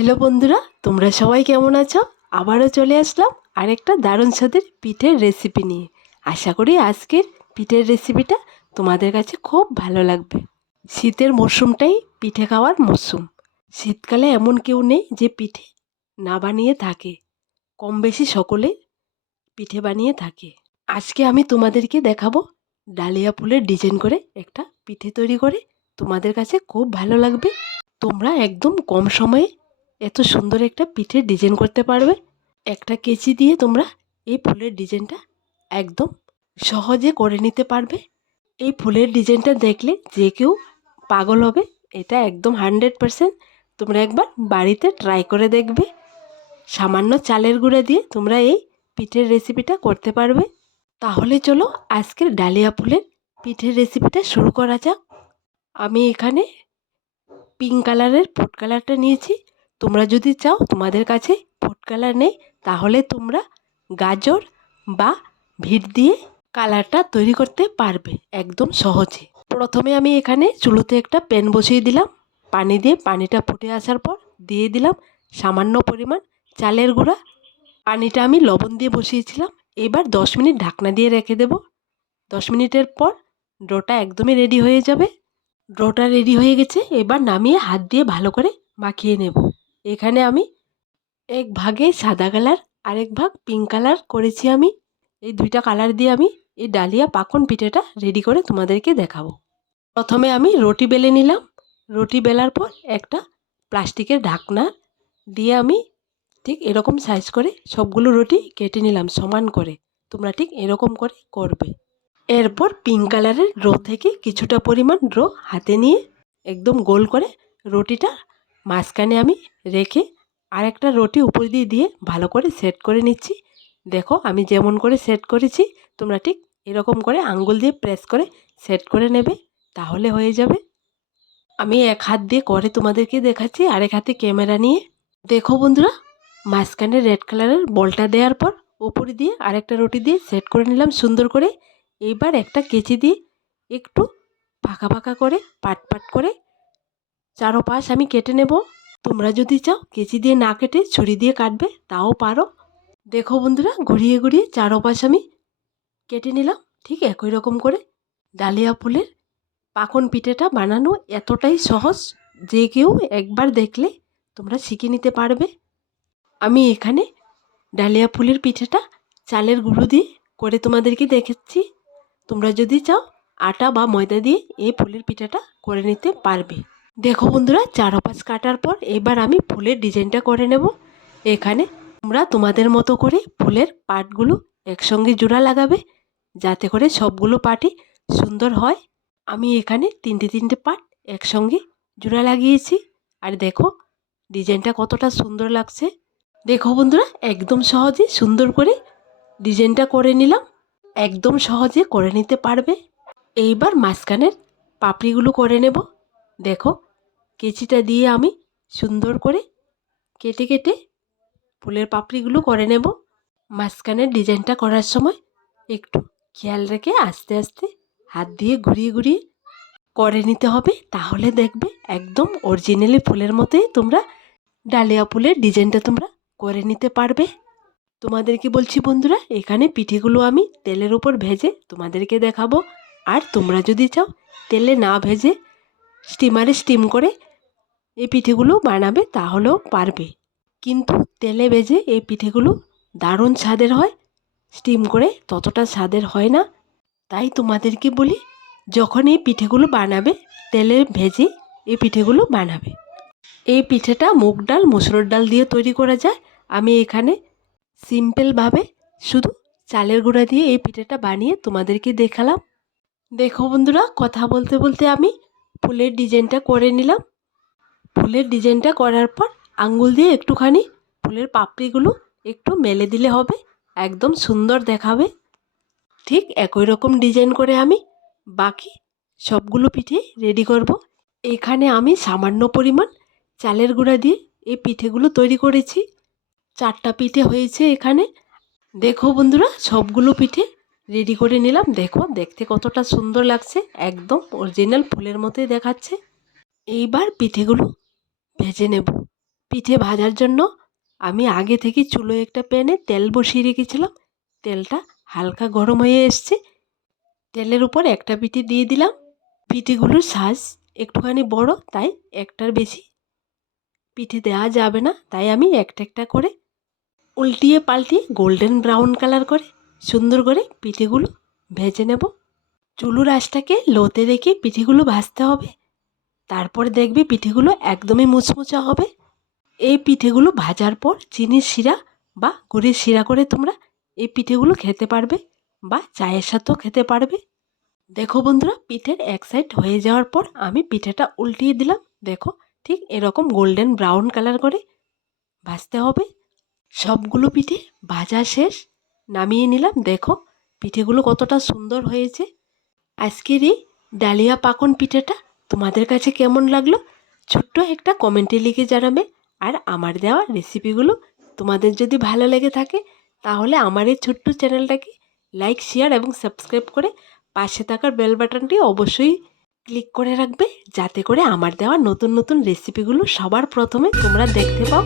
Hello বন্ধুরা, তোমরা সবাই কেমন আছো? আবারও চলে আসলাম আরেকটা দারুণ স্বাদের পিঠের রেসিপি নিয়ে। আশা করি আজকের পিঠের রেসিপিটা তোমাদের কাছে খুব ভালো লাগবে। শীতের মরশুমটাই পিঠে খাওয়ার মরশুম শীতকালে এমন কেউ নেই যে পিঠে না বানিয়ে থাকে। কম বেশি সকলে পিঠে বানিয়ে থাকে। আজকে আমি তোমাদেরকে দেখাবো ডালিয়া ফুলের ডিজাইন করে একটা পিঠে তৈরি করে। তোমাদের কাছে খুব ভালো লাগবে। তোমরা একদম কম সময়ে এত সুন্দর একটা পিঠের ডিজাইন করতে পারবে। একটা কেচি দিয়ে তোমরা এই ফুলের ডিজাইনটা একদম সহজে করে নিতে পারবে। এই ফুলের ডিজাইনটা দেখলে যে কেউ পাগল হবে, এটা একদম হান্ড্রেড পারসেন্ট তোমরা একবার বাড়িতে ট্রাই করে দেখবে। সামান্য চালের গুঁড়া দিয়ে তোমরা এই পিঠের রেসিপিটা করতে পারবে। তাহলে চলো আজকের ডালিয়া ফুলের পিঠের রেসিপিটা শুরু করা যাক। আমি এখানে পিঙ্ক কালারের ফুড কালারটা নিয়েছি। তোমরা যদি চাও তোমাদের কাছে ফুড কালার নেই, তাহলে তোমরা গাজর বা ভিট দিয়ে কালারটা তৈরি করতে পারবে একদম সহজে। প্রথমে আমি এখানে চুলোতে একটা প্যান বসিয়ে দিলাম। পানি দিয়ে পানিটা ফুটে আসার পর দিয়ে দিলাম সামান্য পরিমাণ চালের গুঁড়া। পানিটা আমি লবণ দিয়ে বসিয়েছিলাম। এবার দশ মিনিট ঢাকনা দিয়ে রেখে দেব। দশ মিনিটের পর ডোটা একদমই রেডি হয়ে যাবে। ডোটা রেডি হয়ে গেছে। এবার নামিয়ে হাত দিয়ে ভালো করে মাখিয়ে নেব। এখানে আমি এক ভাগে সাদা কালার, আরেক ভাগ পিঙ্ক কালার করেছি আমি। এই দুইটা কালার দিয়ে আমি এই ডালিয়া পাকন পিঠেটা রেডি করে তোমাদেরকে দেখাবো। প্রথমে আমি রুটি বেলে নিলাম। রুটি বেলার পর একটা প্লাস্টিকের ঢাকনা দিয়ে আমি ঠিক এরকম সাইজ করে সবগুলো রুটি কেটে নিলাম সমান করে। তোমরা ঠিক এরকম করে করবে। এরপর পিঙ্ক কালারের রো থেকে কিছুটা পরিমাণ রো হাতে নিয়ে একদম গোল করে রুটিটা মাঝখানে আমি রেখে আরেকটা রুটি উপর দিয়ে দিয়ে ভালো করে সেট করে নিচ্ছি। দেখো আমি যেমন করে সেট করেছি, তোমরা ঠিক এরকম করে আঙ্গুল দিয়ে প্রেস করে সেট করে নেবে, তাহলে হয়ে যাবে। আমি এক হাত দিয়ে করে তোমাদেরকে দেখাচ্ছি, আরেক হাতে ক্যামেরা নিয়ে। দেখো বন্ধুরা, মাঝখানে রেড কালারের বলটা দেওয়ার পর উপরে দিয়ে আরেকটা রুটি দিয়ে সেট করে নিলাম সুন্দর করে। এইবার একটা কেচি দিয়ে একটু ফাঁকা ফাঁকা করে, পাট পাট করে চারো পাশ আমি কেটে নেব। তোমরা যদি চাও কেচি দিয়ে না কেটে ছুরি দিয়ে কাটবে, তাও পারো। দেখো বন্ধুরা, ঘুরিয়ে ঘুরিয়ে চারো পাশ আমি কেটে নিলাম, ঠিক একই রকম করে। ডালিয়া ফুলের পাকন পিঠেটা বানানো এতটাই সহজ যে কেউ একবার দেখলে তোমরা শিখে নিতে পারবে। আমি এখানে ডালিয়া ফুলের পিঠেটা চালের গুঁড়ো দিয়ে করে তোমাদেরকে দেখাচ্ছি তোমরা যদি চাও আটা বা ময়দা দিয়ে এই ফুলের পিঠাটা করে নিতে পারবে। দেখো বন্ধুরা, চারপাশ কাটার পর এবার আমি ফুলের ডিজাইনটা করে নেব। এখানে তোমরা তোমাদের মতো করে ফুলের পাটগুলো একসঙ্গে জোড়া লাগাবে, যাতে করে সবগুলো পাটই সুন্দর হয়। আমি এখানে তিনটে তিনটে পাট একসঙ্গে জোড়া লাগিয়েছি। আর দেখো, ডিজাইনটা কতটা সুন্দর লাগছে। দেখো বন্ধুরা, একদম সহজে সুন্দর করে ডিজাইনটা করে নিলাম। একদম সহজে করে নিতে পারবে। এইবার মাঝখানের পাপড়িগুলো করে নেব। দেখো, কেচিটা দিয়ে আমি সুন্দর করে কেটে কেটে ফুলের পাপড়িগুলো করে নেব। মাঝখানের ডিজাইনটা করার সময় একটু খেয়াল রেখে আস্তে আস্তে হাত দিয়ে ঘুরিয়ে ঘুরিয়ে করে নিতে হবে। তাহলে দেখবে একদম অরিজিনালি ফুলের মতোই তোমরা ডালিয়া ফুলের ডিজাইনটা তোমরা করে নিতে পারবে। তোমাদেরকে বলছি বন্ধুরা, এখানে পিঠেগুলো আমি তেলের উপর ভেজে তোমাদেরকে দেখাবো। আর তোমরা যদি চাও তেলে না ভেজে স্টিমারে স্টিম করে এই পিঠেগুলো বানাবে তাহলেও পারবে। কিন্তু তেলে ভেজে এই পিঠেগুলো দারুণ স্বাদের হয়। স্টিম করে ততটা স্বাদের হয় না। তাই তোমাদেরকে বলি, যখন এই পিঠেগুলো বানাবে, তেলে ভেজে এই পিঠেগুলো বানাবে। এই পিঠেটা মুগ ডাল, মুসুর ডাল দিয়ে তৈরি করা যায়। আমি এখানে সিম্পলভাবে শুধু চালের গুঁড়া দিয়ে এই পিঠেটা বানিয়ে তোমাদেরকে দেখালাম। দেখো বন্ধুরা, কথা বলতে বলতে আমি ফুলের ডিজাইনটা করে নিলাম। ফুলের ডিজাইনটা করার পর আঙ্গুল দিয়ে একটুখানি ফুলের পাপড়িগুলো একটু মেলে দিলে হবে, একদম সুন্দর দেখাবে। ঠিক একই রকম ডিজাইন করে আমি বাকি সবগুলো পিঠে রেডি করব। এখানে আমি সামান্য পরিমাণ চালের গুঁড়া দিয়ে এই পিঠেগুলো তৈরি করেছি। চারটা পিঠে হয়েছে এখানে। দেখো বন্ধুরা, সবগুলো পিঠে রেডি করে নিলাম। দেখো, দেখতে কতটা সুন্দর লাগছে। একদম অরিজিনাল ফুলের মতোই দেখাচ্ছে। এইবার পিঠেগুলো ভেজে নেব। পিঠে ভাজার জন্য আমি আগে থেকে চুলো একটা প্যানে তেল বসিয়ে রেখেছিলাম। তেলটা হালকা গরম হয়ে এসছে। তেলের উপর একটা পিঠে দিয়ে দিলাম। পিঠেগুলোর সাইজ একটুখানি বড়, তাই একটার বেশি পিঠে দেওয়া যাবে না। তাই আমি একটা একটা করে উল্টিয়ে পাল্টিয়ে গোল্ডেন ব্রাউন কালার করে সুন্দর করে পিঠেগুলো ভেজে নেব। চুলুর আঁচটাকে লোতে রেখে পিঠেগুলো ভাজতে হবে। তারপর দেখবে পিঠেগুলো একদমই মুচমুচা হবে। এই পিঠেগুলো ভাজার পর চিনির শিরা বা গুড়ের শিরা করে তোমরা এই পিঠেগুলো খেতে পারবে বা চায়ের সাথেও খেতে পারবে। দেখো বন্ধুরা, পিঠের এক সাইড হয়ে যাওয়ার পর আমি পিঠেটা উল্টিয়ে দিলাম। দেখো, ঠিক এরকম গোল্ডেন ব্রাউন কালার করে ভাজতে হবে। সবগুলো পিঠে ভাজা শেষ। নামিয়ে নিলাম। দেখো, পিঠেগুলো কতটা সুন্দর হয়েছে। আজকের এই ডালিয়া পাকন পিঠেটা তোমাদের কাছে কেমন লাগল? ছোট্ট একটা কমেন্টে লিখে জানাবে। আর আমার দেওয়া রেসিপিগুলো তোমাদের যদি ভালো লেগে থাকে, তাহলে আমার এই ছোট্ট চ্যানেলটাকে লাইক, শেয়ার এবং সাবস্ক্রাইব করে পাশে থাকার বেল বাটনটি অবশ্যই ক্লিক করে রাখবে। যাতে করে আমার দেওয়া নতুন নতুন রেসিপিগুলো সবার প্রথমে তোমরা দেখতে পাও।